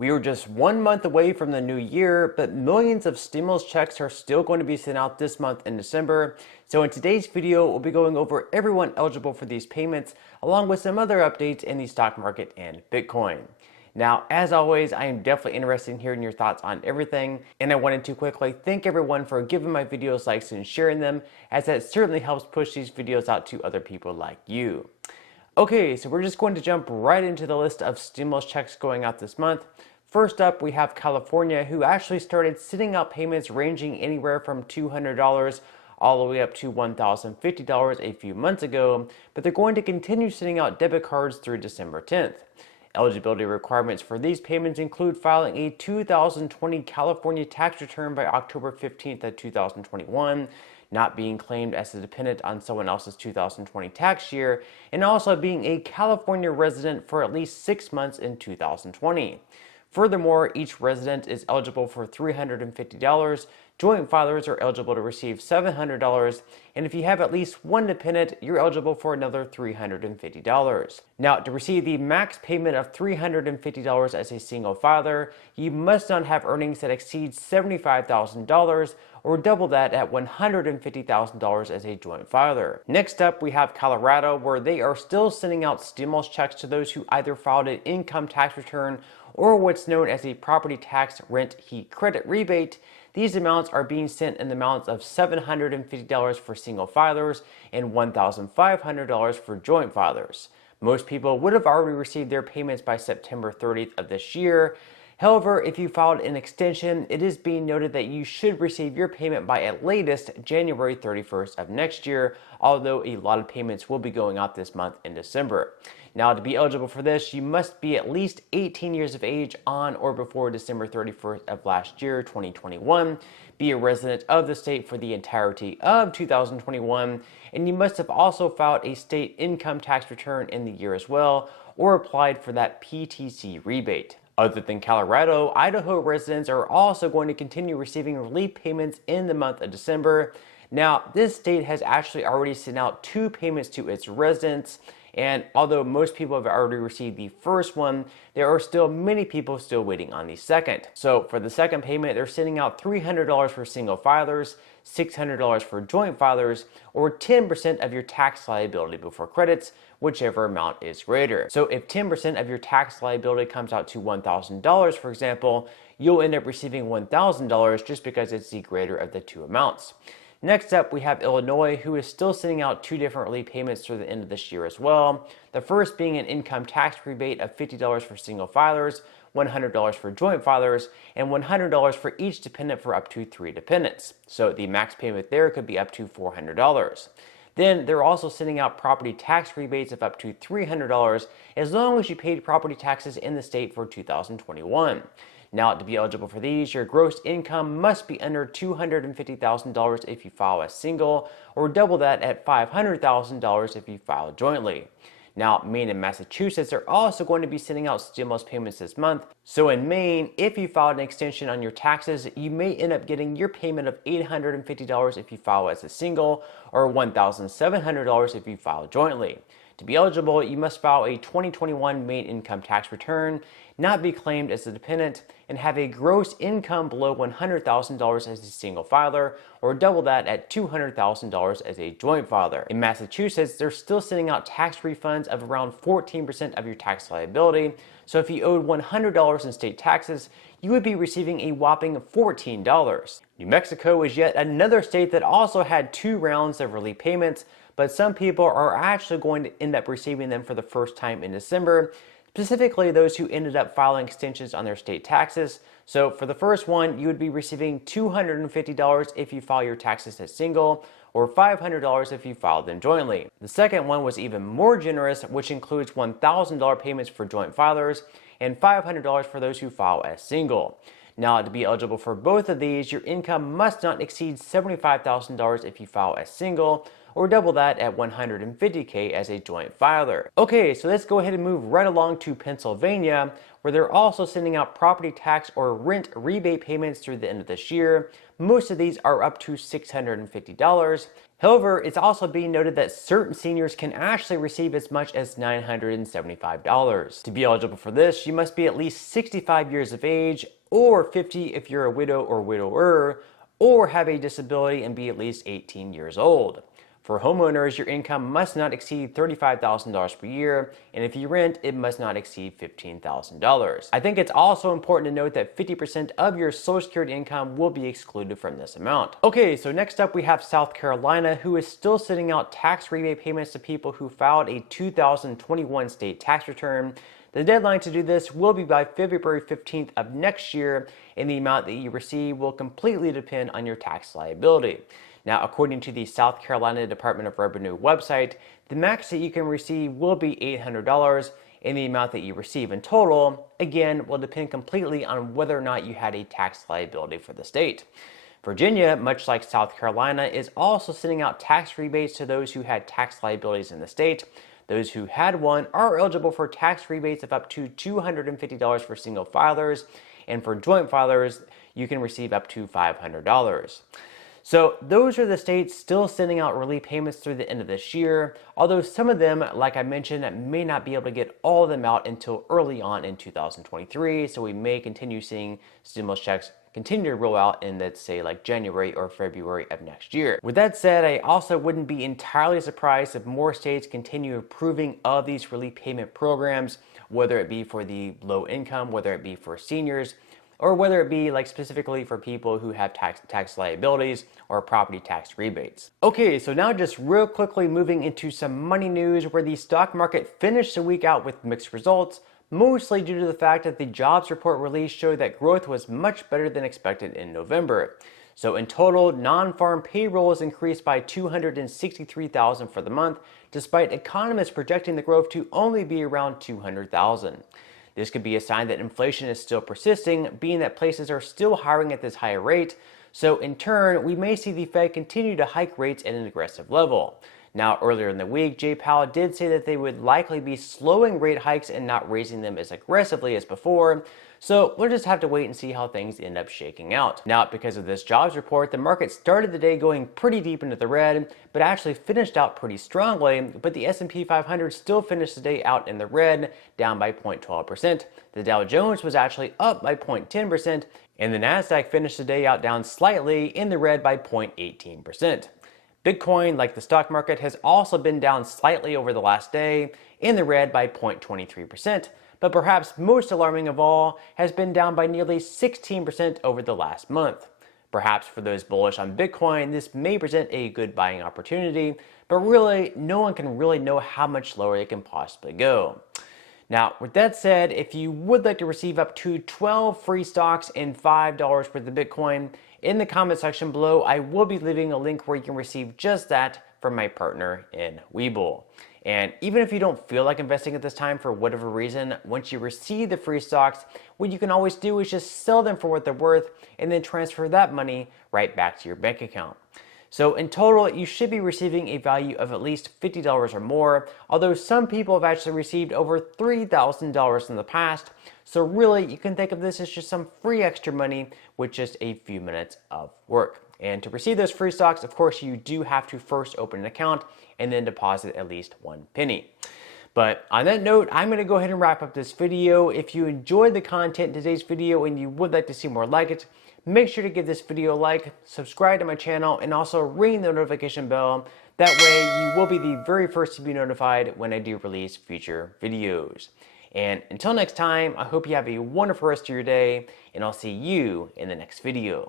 We are just 1 month away from the new year, but millions of stimulus checks are still going to be sent out this month in December. So in today's video, we'll be going over everyone eligible for these payments, along with some other updates in the stock market and Bitcoin. Now, as always, I am definitely interested in hearing your thoughts on everything, and I wanted to quickly thank everyone for giving my videos likes and sharing them, as that certainly helps push these videos out to other people like you. Okay, so we're just going to jump right into the list of stimulus checks going out this month. First up, we have California, who actually started sending out payments ranging anywhere from $200 all the way up to $1,050 a few months ago, but they're going to continue sending out debit cards through December 10th. Eligibility requirements for these payments include filing a 2020 California tax return by October 15th of 2021, not being claimed as a dependent on someone else's 2020 tax year, and also being a California resident for at least 6 months in 2020. Furthermore, each resident is eligible for $350. Joint filers are eligible to receive $700, and if you have at least one dependent, you're eligible for another $350. Now, to receive the max payment of $350 as a single filer, you must not have earnings that exceed $75,000 or double that at $150,000 as a joint filer. Next up, we have Colorado, where they are still sending out stimulus checks to those who either filed an income tax return or what's known as a property tax rent heat credit rebate. These amounts are being sent in the amounts of $750 for single filers and $1,500 for joint filers. Most people would have already received their payments by September 30th of this year. However, if you filed an extension, it is being noted that you should receive your payment by at latest January 31st of next year, although a lot of payments will be going out this month in December. Now, to be eligible for this, you must be at least 18 years of age on or before December 31st of last year, 2021, be a resident of the state for the entirety of 2021, and you must have also filed a state income tax return in the year as well, or applied for that PTC rebate. Other than Colorado, Idaho residents are also going to continue receiving relief payments in the month of December. Now, this state has actually already sent out 2 payments to its residents, and although most people have already received the first one, there are still many people still waiting on the second. So for the second payment, they're sending out $300 for single filers, $600 for joint filers, or 10% of your tax liability before credits, whichever amount is greater. So if 10% of your tax liability comes out to $1,000, for example, you'll end up receiving $1,000 just because it's the greater of the 2 amounts. Next up, we have Illinois, who is still sending out 2 different relief payments through the end of this year as well. The first being an income tax rebate of $50 for single filers, $100 for joint filers, and $100 for each dependent for up to 3 dependents. So the max payment there could be up to $400. Then they're also sending out property tax rebates of up to $300 as long as you paid property taxes in the state for 2021. Now, to be eligible for these, your gross income must be under $250,000 if you file as single, or double that at $500,000 if you file jointly. Now, Maine and Massachusetts are also going to be sending out stimulus payments this month. So in Maine, if you filed an extension on your taxes, you may end up getting your payment of $850 if you file as a single, or $1,700 if you file jointly. To be eligible, you must file a 2021 Maine income tax return, not be claimed as a dependent, and have a gross income below $100,000 as a single filer, or double that at $200,000 as a joint filer. In Massachusetts, they're still sending out tax refunds of around 14% of your tax liability, so if you owed $100 in state taxes, you would be receiving a whopping $14. New Mexico is yet another state that also had 2 rounds of relief payments, but some people are actually going to end up receiving them for the first time in December, specifically those who ended up filing extensions on their state taxes. So for the first one, you would be receiving $250 if you file your taxes as single, or $500 if you filed them jointly. The second one was even more generous, which includes $1,000 payments for joint filers and $500 for those who file as single. Now, to be eligible for both of these, your income must not exceed $75,000 if you file as single, or double that at $150K as a joint filer. Okay, so let's go ahead and move right along to Pennsylvania, where they're also sending out property tax or rent rebate payments through the end of this year. Most of these are up to $650. However, it's also being noted that certain seniors can actually receive as much as $975. To be eligible for this, you must be at least 65 years of age, or 50 if you're a widow or widower, or have a disability and be at least 18 years old. For homeowners, your income must not exceed $35,000 per year, and if you rent, it must not exceed $15,000. I think it's also important to note that 50% of your Social Security income will be excluded from this amount. Okay, so next up we have South Carolina, who is still sending out tax rebate payments to people who filed a 2021 state tax return. The deadline to do this will be by February 15th of next year, and the amount that you receive will completely depend on your tax liability. Now, according to the South Carolina Department of Revenue website, the max that you can receive will be $800, and the amount that you receive in total, again, will depend completely on whether or not you had a tax liability for the state. Virginia, much like South Carolina, is also sending out tax rebates to those who had tax liabilities in the state. Those who had one are eligible for tax rebates of up to $250 for single filers, and for joint filers, you can receive up to $500. So those are the states still sending out relief payments through the end of this year, although some of them, like I mentioned, may not be able to get all of them out until early on in 2023, so we may continue seeing stimulus checks continue to roll out in, let's say, like January or February of next year. With that said, I also wouldn't be entirely surprised if more states continue approving of these relief payment programs, whether it be for the low income, whether it be for seniors, or whether it be like specifically for people who have tax liabilities or property tax rebates. Okay, so now just real quickly moving into some money news, where the stock market finished the week out with mixed results, mostly due to the fact that the jobs report release showed that growth was much better than expected in November. So in total, non-farm payrolls increased by 263,000 for the month, despite economists projecting the growth to only be around 200,000. This could be a sign that inflation is still persisting, being that places are still hiring at this higher rate. So in turn, we may see the Fed continue to hike rates at an aggressive level. Now, earlier in the week, Jay Powell did say that they would likely be slowing rate hikes and not raising them as aggressively as before. So we'll just have to wait and see how things end up shaking out. Now, because of this jobs report, the market started the day going pretty deep into the red, but actually finished out pretty strongly. But the S&P 500 still finished the day out in the red, down by 0.12%. The Dow Jones was actually up by 0.10%, and the Nasdaq finished the day out down slightly in the red by 0.18%. Bitcoin, like the stock market, has also been down slightly over the last day, in the red by 0.23%, but perhaps most alarming of all, has been down by nearly 16% over the last month. Perhaps for those bullish on Bitcoin, this may present a good buying opportunity, but really, no one can really know how much lower it can possibly go. Now, with that said, if you would like to receive up to 12 free stocks and $5 worth of Bitcoin, in the comment section below, I will be leaving a link where you can receive just that from my partner in Webull. And even if you don't feel like investing at this time for whatever reason, once you receive the free stocks, what you can always do is just sell them for what they're worth and then transfer that money right back to your bank account. So in total, you should be receiving a value of at least $50 or more, although some people have actually received over $3,000 in the past. So really, you can think of this as just some free extra money with just a few minutes of work. And to receive those free stocks, of course, you do have to first open an account and then deposit at least 1 penny. But on that note, I'm going to go ahead and wrap up this video. If you enjoyed the content in today's video and you would like to see more like it, make sure to give this video a like, subscribe to my channel, and also ring the notification bell. That way you will be the very first to be notified when I do release future videos. And until next time, I hope you have a wonderful rest of your day, and I'll see you in the next video.